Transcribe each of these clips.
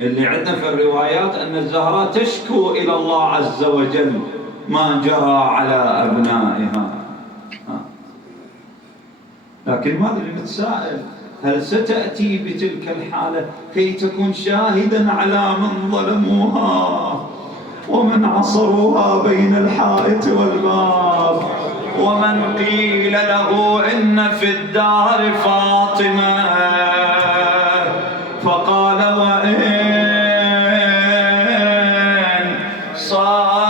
اللي عندنا في الروايات أن الزهراء تشكو إلى الله عز وجل ما جرى على أبنائها. لكن ماذا نتساءل، هل ستأتي بتلك الحالة كي تكون شاهدا على من ظلموها ومن عصروها بين الحائط والباب، ومن قيل له إن في الدار فاطمة فقال وإن صاحت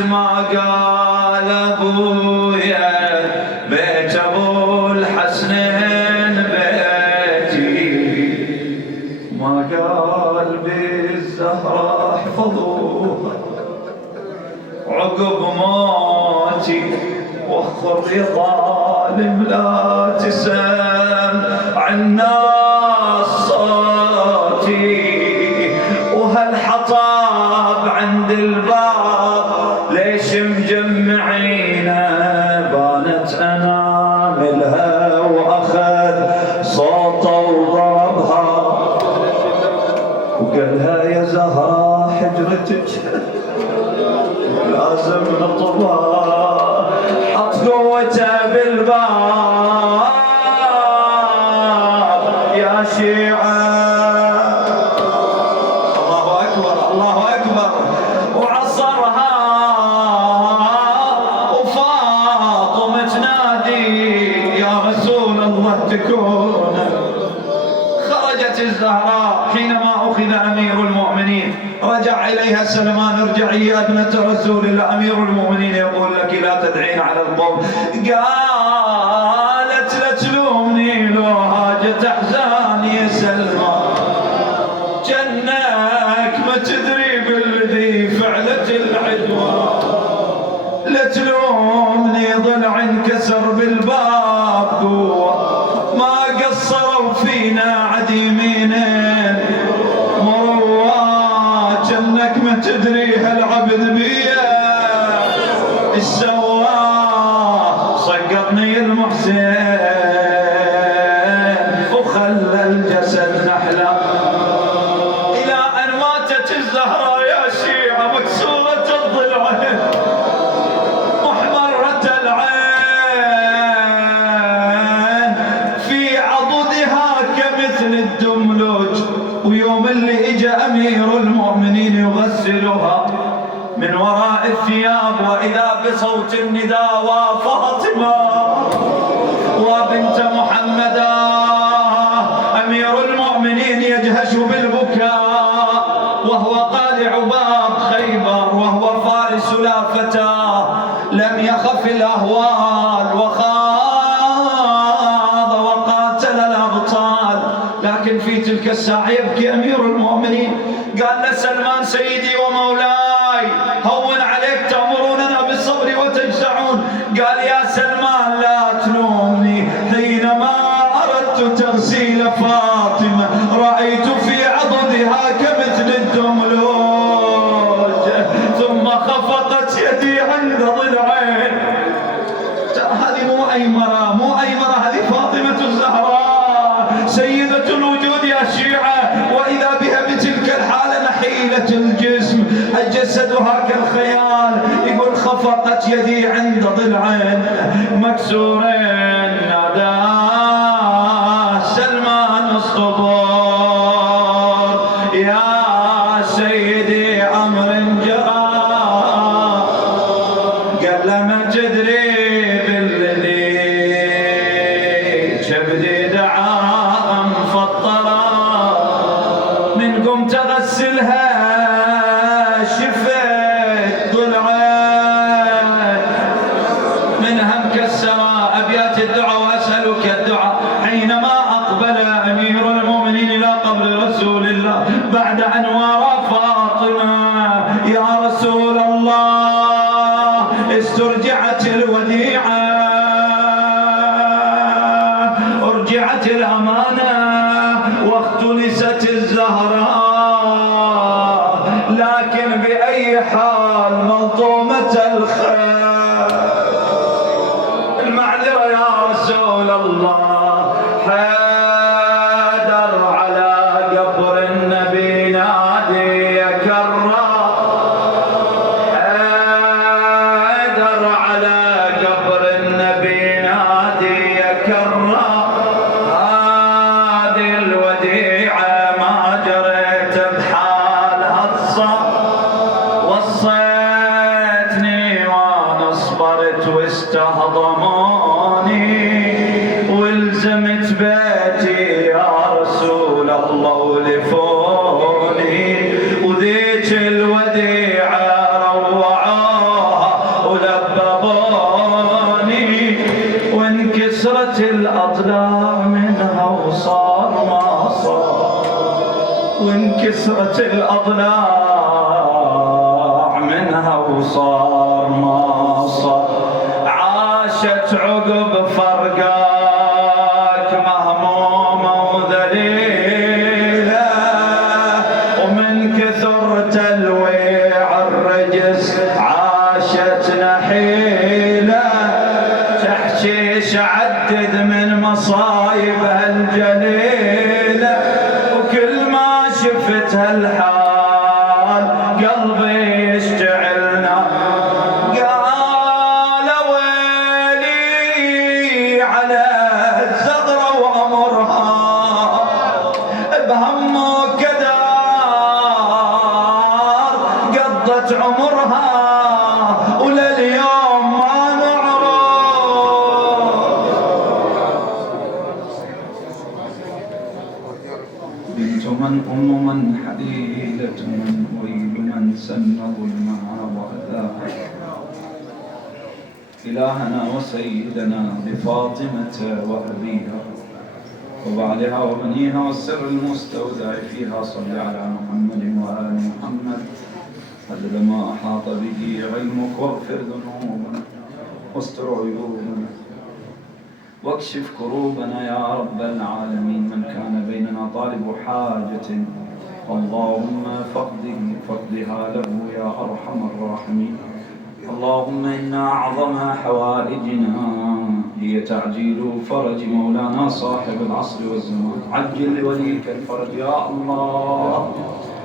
ما قال أبويا بيت أبو الحسنين بيتي، ما قال بالزهراء احفظوها عقب موتي، واخر ظالم لا تسمع الناس صوتي، وهالحطاب عند الباب ليش مجمعينا، بانت اناملها واخذ صوته وضربها وقالها يا زهراء حجرتك لازم نطبها، حط قوته بالباب يا شيعة. الله أكبر الله أكبر. وعصرها وفاطمة تنادي يا رسول الله تكون. خرجت الزهراء حينما أخذ أمير المؤمنين، رجع إليها سلمان ارجعي يا ابنة رسول الله، أمير المؤمنين يقول لك لا تدعين على القوم. قالت لا تلومني لو هاجت أحزاني يا سلمان، جنك ما تدري بالذي فعلت العدوى، لا تلومني ضلع انكسر بالباب قوة، ما قصروا فينا عديمين مروات، جنك ما تدري هالعبد بيا ايش سوى، صقرني المحسن وخلى الجسد نحله، الى ان ماتت الزهراء يا شيعة مكسورة الضلعين محمرة العين، في عضدها كمثل الدملج. ويوم اللي اجى امير المؤمنين يغسلها من وراء الثياب، واذا بصوت النداء وفاطمة وبنت محمد، امير المؤمنين يجهش بالبكاء وهو قالع باب خيبر، وهو فارس لا فتى لم يخف الاهوال، وخاض وقاتل الابطال. لكن في تلك الساعة يبكي أمير المؤمنين، قال لسلمان سيدي ومولاي هون عليك، تأمروننا بالصبر وتجزعون. قال يا سلمان لا تلومني، حينما أردت تغسيل فاطمة رأيت في عضدها كمثل الدملوج، ثم خفقت يدي عند ضلعين. هذه مو أيمرة مو أيمرة، هذه فاطمة الزهراء سيدة الوجود يا شيعة، وإذا بها بتلك الحالة نحيلة الجسم، جسدها كالخيال. يقول خفقت يدي عند ضلعين مكسورين، نادى سلمان الصبور يا سيدي أمر جرى، قال لما تدري بالذي شبدي دعا مفطرة، من قمت اغسلها شفت ضلعين منها مكسرة. ابيات الدعاء واسالك الدعاء. حينما اقبل امير المؤمنين الى قبر رسول الله بعد ان وارى فاطمة، يا رسول الله استرجعت الوديعة، ارجعت الامانة، واختلست الزهراء، لكن باي حال ملطومة الخير. المعذرة يا رسول الله، حيدر على قبر وانكسرت الأضلاع منها وصار ما صار. عاشت عقب فرقاك مهمومة وذليلة، ومن كثر تلويع الرجس عاشت نحيلة. تحشيش عدد من مصايبها الجليلة، وكل ما شفت هالحال قلبي يشتعل نار. قال ويلي على الزغرة وأمرها بهم وكدار، قضت عمرها ولليوم ما نعرف. بنت من أم من حليلة من أريد من سن ظلمها وأذاها. إلهنا وسيدنا بفاطمة وأبيها وبعلها وبنيها والسر المستودع فيها، صل على محمد وآل محمد عدد ما أحاط به علمك، واغفر ذنوبنا واستر عيوبنا واكشف كروبنا يا رب العالمين. من كان بيننا طالب حاجة اللهم فقدها له يا أرحم الراحمين. اللهم إن أعظم حوائجنا هي تعجيل فرج مولانا صاحب العصر والزمان. عجل لوليك الفرج يا الله،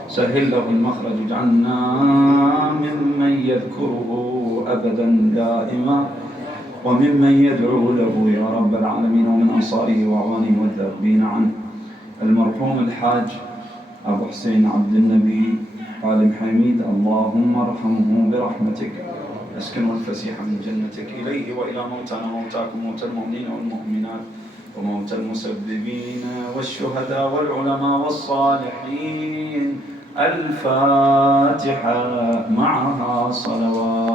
سهل له المخرج، اجعلنا ممن يذكره أبدا دائما، وممن يدعو له يا رب العالمين، ومن أنصاره وأعوانه والذابين عنه. المرحوم الحاج أبو حسين عبد النبي عالم حميد، اللهم ارحمه برحمتك، اسكنه الفسيح من جنتك إليه وإلى موتانا موتاكم، موتى المؤمنين والمؤمنات وموتى المسببين والشهداء والعلماء والصالحين. الفاتحة معها صلوات.